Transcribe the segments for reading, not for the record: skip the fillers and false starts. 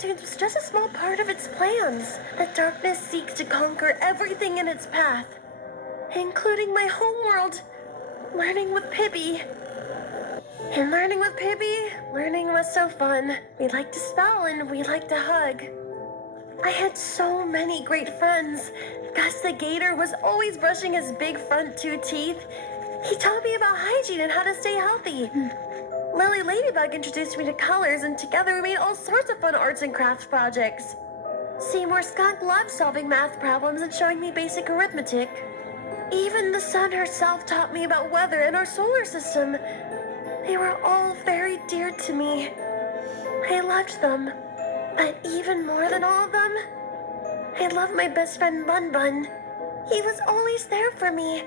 Tunes was just a small part of its plans. The darkness seeks to conquer everything in its path, including my homeworld, learning with Pibby. And learning was so fun. We liked to spell and we liked to hug. I had so many great friends. Gus the Gator was always brushing his big front 2 teeth. He taught me about hygiene and how to stay healthy. Lily Ladybug introduced me to colors, and together we made all sorts of fun arts and crafts projects. Seymour Skunk loved solving math problems and showing me basic arithmetic. Even the sun herself taught me about weather and our solar system. They were all very dear to me. I loved them. But even more than all of them, I loved my best friend Bun Bun. He was always there for me,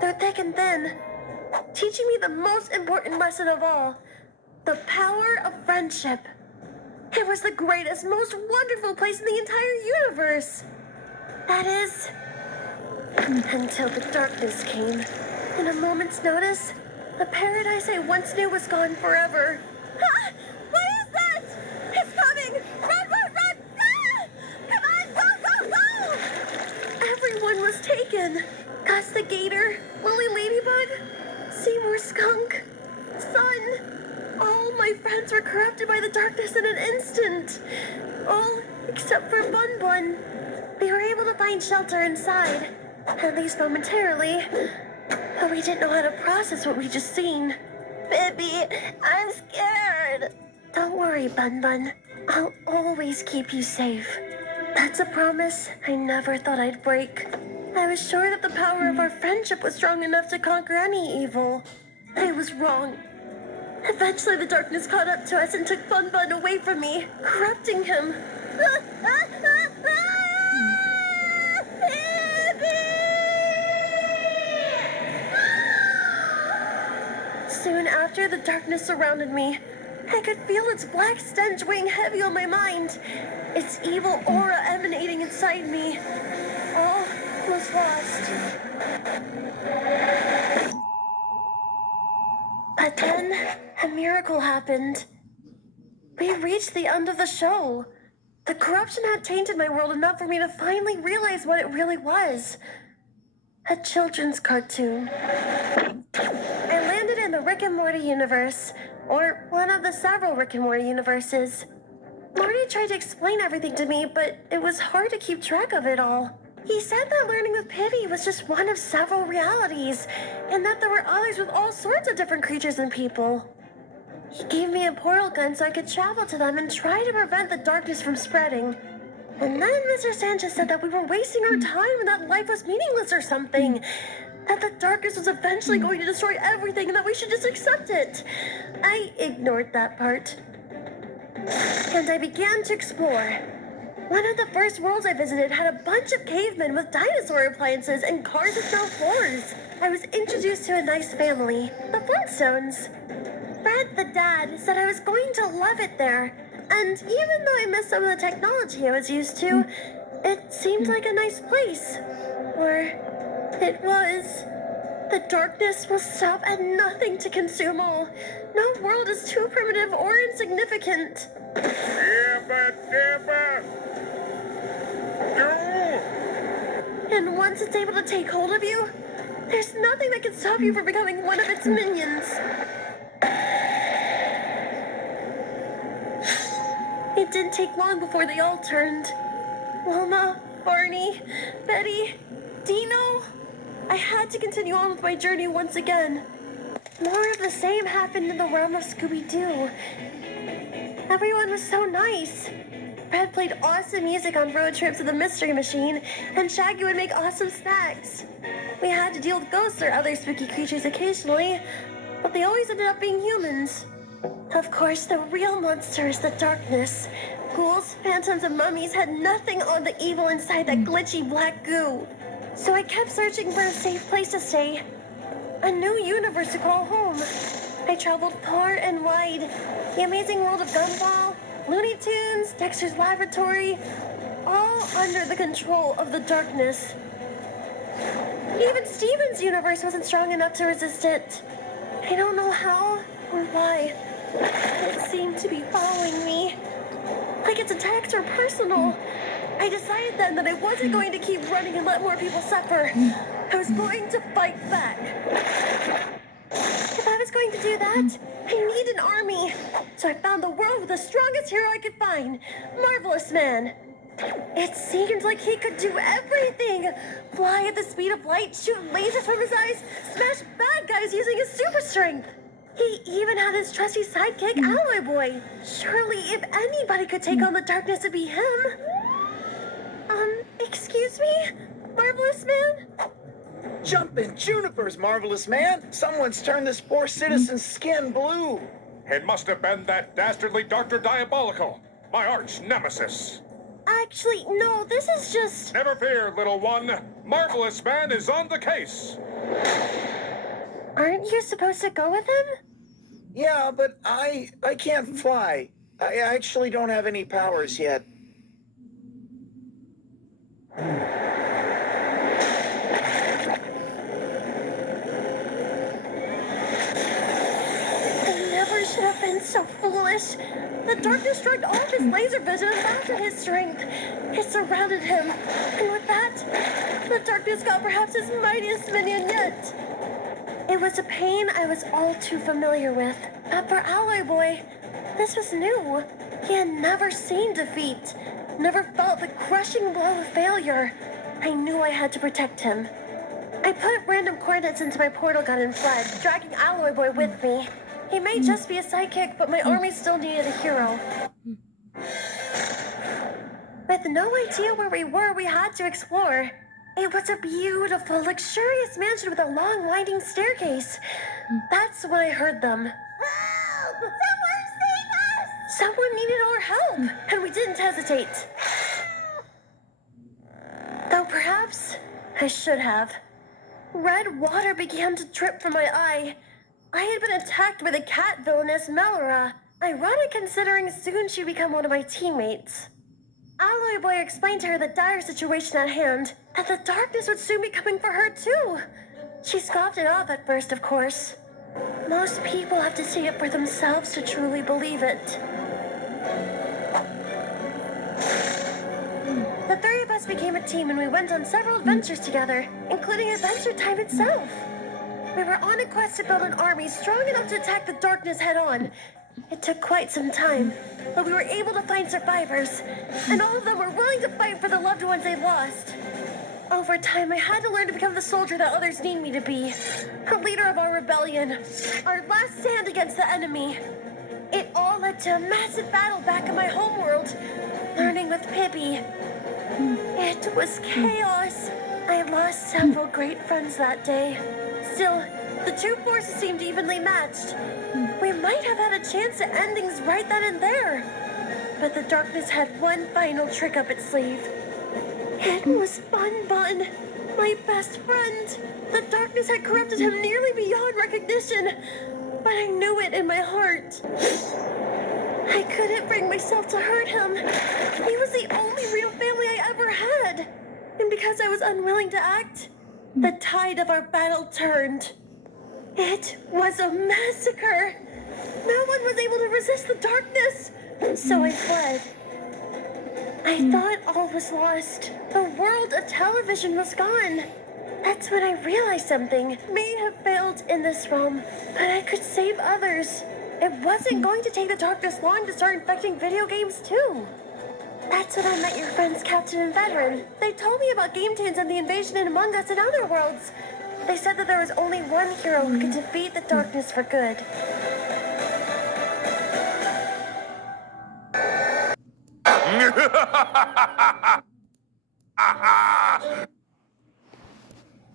through thick and thin, teaching me the most important lesson of all, the power of friendship. It was the greatest, most wonderful place in the entire universe. That is, until the darkness came. In a moment's notice, the paradise I once knew was gone forever. Ah! What is that? It's coming! Run, run, run! Ah! Come on, go, go, go! Everyone was taken. Gus the Gator, Lily Ladybug, Seymour Skunk, Sun. All my friends were corrupted by the darkness in an instant. All except for Bun Bun. We were able to find shelter inside, at least momentarily. But we didn't know how to process what we just seen. Bibby, I'm scared. Don't worry, Bun Bun. I'll always keep you safe. That's a promise I never thought I'd break. I was sure that the power of our friendship was strong enough to conquer any evil. I was wrong. Eventually the darkness caught up to us and took Bun Bun away from me, corrupting him. Soon after, the darkness surrounded me. I could feel its black stench weighing heavy on my mind, its evil aura emanating inside me. All was lost. But then, a miracle happened. We reached the end of the show. The corruption had tainted my world enough for me to finally realize what it really was. A children's cartoon. I landed in the Rick and Morty universe, or one of the several Rick and Morty universes. Morty tried to explain everything to me, but it was hard to keep track of it all. He said that learning with Pibby was just one of several realities, and that there were others with all sorts of different creatures and people. He gave me a portal gun so I could travel to them and try to prevent the darkness from spreading. And then Mr. Sanchez said that we were wasting our time and that life was meaningless or something. That the darkness was eventually going to destroy everything and that we should just accept it. I ignored that part. And I began to explore. One of the first worlds I visited had a bunch of cavemen with dinosaur appliances and cars with no floors. I was introduced to a nice family, the Flintstones. Fred, the dad, said I was going to love it there. And even though I missed some of the technology I was used to, it seemed like a nice place. Or it was. The darkness will stop at nothing to consume all. No world is too primitive or insignificant. And once it's able to take hold of you, there's nothing that can stop you from becoming one of its minions. It didn't take long before they all turned. Wilma, Barney, Betty, Dino. I had to continue on with my journey once again. More of the same happened in the realm of Scooby-Doo. Everyone was so nice. Fred played awesome music on road trips with the Mystery Machine, and Shaggy would make awesome snacks. We had to deal with ghosts or other spooky creatures occasionally, but they always ended up being humans. Of course, the real monster is the darkness. Ghouls, phantoms, and mummies had nothing on the evil inside that glitchy black goo. So I kept searching for a safe place to stay. A new universe to call home. I traveled far and wide. The amazing world of Gumball, Looney Tunes, Dexter's Laboratory, all under the control of the darkness. Even Steven's universe wasn't strong enough to resist it. I don't know how or why. It seemed to be following me. Like its attacks are personal. I decided then that I wasn't going to keep running and let more people suffer. I was going to fight back. If I was going to do that, I need an army. So I found the world with the strongest hero I could find, Marvelous Man. It seemed like he could do everything. Fly at the speed of light, shoot lasers from his eyes, smash bad guys using his super strength. He even had his trusty sidekick, Alloy Boy. Surely if anybody could take on the darkness, it'd be him. Excuse me? Marvelous Man? Jumpin' junipers, Marvelous Man! Someone's turned this poor citizen's skin blue! It must have been that dastardly Dr. Diabolical, my arch nemesis. Actually, no, this is just... Never fear, little one. Marvelous Man is on the case. Aren't you supposed to go with him? Yeah, but I can't fly. I actually don't have any powers yet. Should have been so foolish. The darkness struck off his laser vision and laughed at his strength. It surrounded him, and with that, the darkness got perhaps his mightiest minion yet. It was a pain I was all too familiar with. But for Alloy Boy, this was new. He had never seen defeat, never felt the crushing blow of failure. I knew I had to protect him. I put random coordinates into my portal gun and fled, dragging Alloy Boy with me. He may just be a sidekick, but my army still needed a hero. With no idea where we were, we had to explore. It was a beautiful, luxurious mansion with a long, winding staircase. That's when I heard them. Help! Someone save us! Someone needed our help, and we didn't hesitate. Though perhaps I should have. Red water began to drip from my eye. I had been attacked by the cat villainess Melora. Ironic considering soon she'd become one of my teammates. Alloy Boy explained to her the dire situation at hand, that the darkness would soon be coming for her too. She scoffed it off at first, of course. Most people have to see it for themselves to truly believe it. The three of us became a team and we went on several adventures together, including Adventure Time itself. We were on a quest to build an army strong enough to attack the darkness head-on. It took quite some time, but we were able to find survivors, and all of them were willing to fight for the loved ones they lost. Over time, I had to learn to become the soldier that others need me to be, a leader of our rebellion, our last stand against the enemy. It all led to a massive battle back in my homeworld, learning with Pibby. It was chaos. I lost several great friends that day. Still, the two forces seemed evenly matched. We might have had a chance to end things right then and there. But the darkness had one final trick up its sleeve. It was Bun Bun, my best friend. The darkness had corrupted him nearly beyond recognition, but I knew it in my heart. I couldn't bring myself to hurt him. He was the only real family I ever had. And because I was unwilling to act, the tide of our battle turned. It was a massacre. No one was able to resist the darkness, so I fled. I thought all was lost. The world of television was gone. That's when I realized something may have failed in this realm, but I could save others. It wasn't going to take the darkness long to start infecting video games too. That's when I met your friends, Captain and Veteran. They told me about Game Tunes and the invasion in Among Us and other worlds. They said that there was only one hero who could defeat the darkness for good.